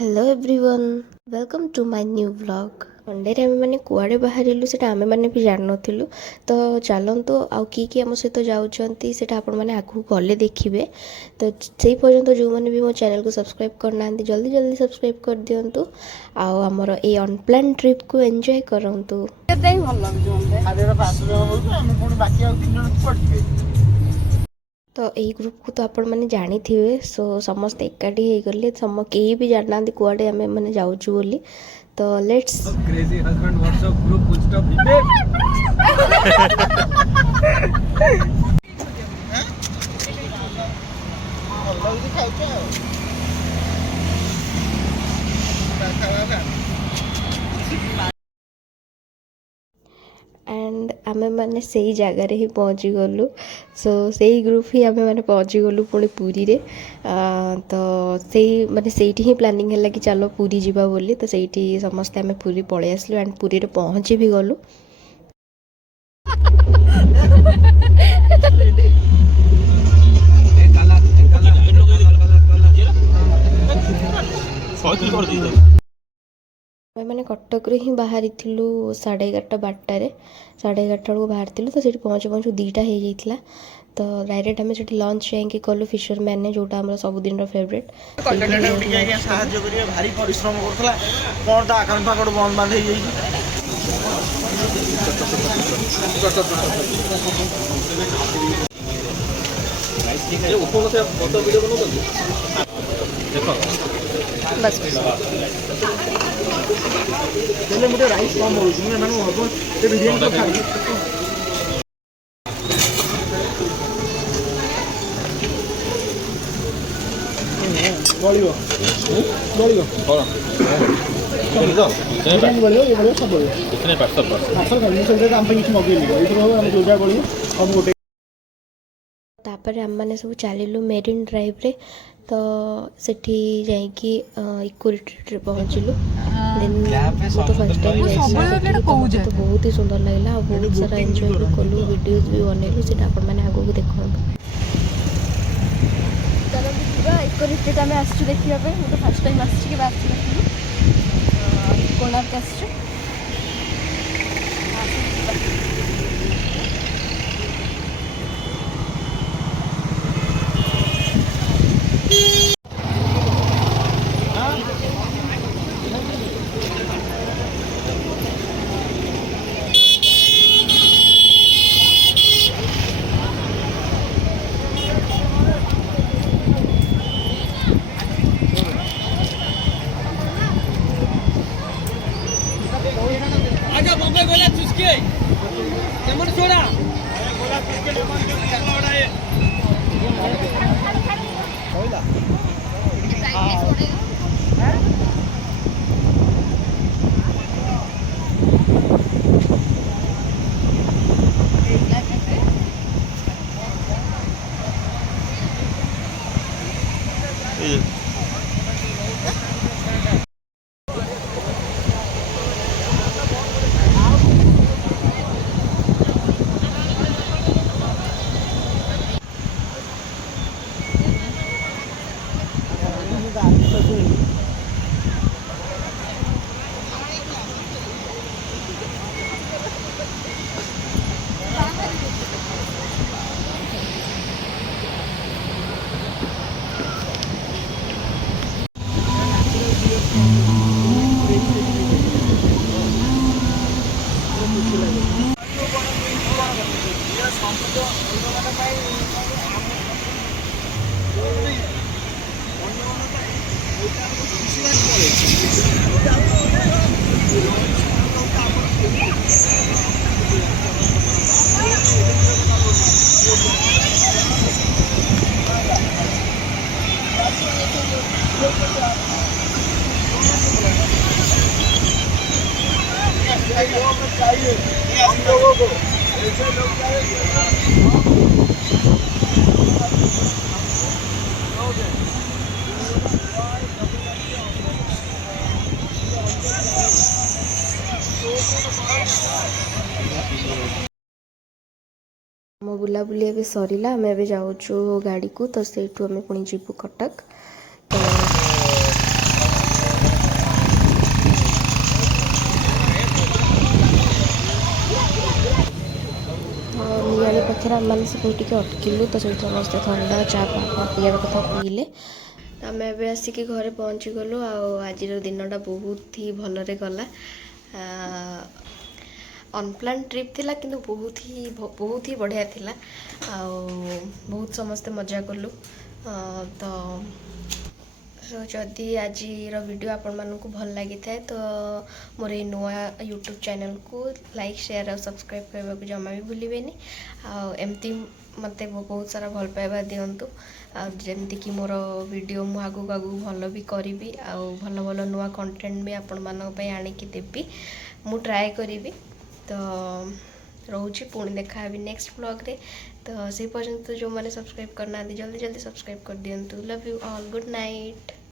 Hello everyone, welcome to my new vlog. Monday रे मैंने कुआड़े बाहरिलु सेटा आमे माने भी जान नथिलु। तो चलंतु आउ की आम सहित जाउछंती सेटा आपण माने आगु गले देखिबे। तो सेही पर्यंत जो माने भी मो चैनल को सब्सक्राइब करना जल्दी जल्दी सब्सक्राइब कर दियंतु। आउ हमर ए अनप्लान ट्रिप को एन्जॉय करंतु। केते भल लागु जोंदे आरे 5 जण होउ हम कोन बाकी आ 3 जण पड़िबे। तो यही ग्रुप को तो आपण मैंने जानी थे। सो समस्त एकाठी हो गले सम कहीं भी जाना कुआडे आमे माने जाउछु बोली। तो let's crazy husband WhatsApp group full stop हिपे एंड आमे माने सही जगार ही पहुँची गलु। सो सही ग्रुप ही आमे माने पहुँची गलु पुणी पुरी रे। तो सही माने सेठी ही प्लानिंग है कि चलो पुरी जीवा बोली। तो सेठी समस्ते आमे पुरी पळे आसलु एंड पुरी रे पहुँची भी गलु। मैंने कटक रे ही बाहरी थिलु 11:30 12 11:30 बाहर थिलु। तो सेठी पहुँचु पहुँचु 2टा हो जाइथिला। तो डायरेक्ट आम से लंच जाइए कलु फिशरमैन ने जोटा आम सबुदिन फेवरेट साहाଯ୍य करिए भारी परिश्रम करथला कोन ता अकाउंट फाकाउंट बंद बांध हे बस पहले मुझे राइस कम हो मैं मानो हबो ते बिरयानी तो खाई गलियो गलियो कौन तो बिरयानी गलियो ये गलियो सब गलियो कितने पार्सल खाली से हम पे किछ मगे लियो इतो हम जोजा गलियो हम गोटे तापर आम मैंने सब चलू मेरीन ड्राइव रे। तो सेठी जाइकी इको रिट्रीट रे पहुँचलु। देन मो तो फर्स्ट टाइम जाइए तो बहुत ही सुंदर लगला और बहुत सारा एंजॉय भी कलु वीडियोस भी बनैलु सेटा आपण माने आगो को देखो। चलो देखिबा इको रिट्रीट आमे आछी देखिबा पे। मो तो फर्स्ट टाइम आछी के बाद देखिलु कोणार्क आछी। आजा बॉम्बे गोला चुसके लेमन सोडा गोला चुसके लेमन सोडा ये होइला चाहिए हम लोगों को ऐसे लोग मो बुलाबुली ए सरला आम ए जाऊँ गाड़ी को। तो से आम पुणी जीवु कटक। तो ତାପରେ ଆମମାନେ ସବୁ ଟିକେ ଅଟକିଲୁ ତ ସେଇଠି ସମସ୍ତେ ଥଣ୍ଡା ଚା ଫା ପିଇବା କଥା ପିଇଲେ। ଆମେ ଏବେ ଆସିକି ଘରେ ପହଞ୍ଚିଗଲୁ ଆଉ ଆଜିର ଦିନଟା ବହୁତ ହି ଭଲରେ ଗଲା। ଅନପ୍ଲାନ୍ ଟ୍ରିପ୍ ଥିଲା କିନ୍ତୁ ବହୁତ ହି ବଢ଼ିଆ ଥିଲା ଆଉ ବହୁତ ସମସ୍ତେ ମଜା କଲୁ। ତ ଯଦି ଆଜିର ଭିଡ଼ିଓ ଆପଣମାନଙ୍କୁ ଭଲ ଲାଗିଥାଏ ତ ମୋର ଏଇ ନୂଆ ୟୁଟ୍ୟୁବ୍ ଚ୍ୟାନେଲ୍କୁ ଲାଇକ୍ ସେୟାର ଆଉ ସବସ୍କ୍ରାଇବ୍ କରିବାକୁ ଜମା ବି ଭୁଲିବେନି। ଆଉ ଏମିତି ମୋତେ ବହୁତ ସାରା ଭଲ ପାଇବା ଦିଅନ୍ତୁ ଆଉ ଯେମିତିକି ମୋର ଭିଡ଼ିଓ ମୁଁ ଆଗକୁ ଭଲ ବି କରିବି ଆଉ ଭଲ ଭଲ ନୂଆ କଣ୍ଟେଣ୍ଟ ବି ଆପଣମାନଙ୍କ ପାଇଁ ଆଣିକି ଦେବି। ମୁଁ ଟ୍ରାଏ କରିବି। ତ ରହୁଛି, ପୁଣି ଦେଖା ହେବି ନେକ୍ସଟ ବ୍ଲଗ୍ରେ। ତ ସେଇ ପର୍ଯ୍ୟନ୍ତ ଯେଉଁମାନେ ସବସ୍କ୍ରାଇବ୍ କରିନାହାନ୍ତି ଜଲ୍ଦି ସବସ୍କ୍ରାଇବ୍ କରିଦିଅନ୍ତୁ। Love you all, good night.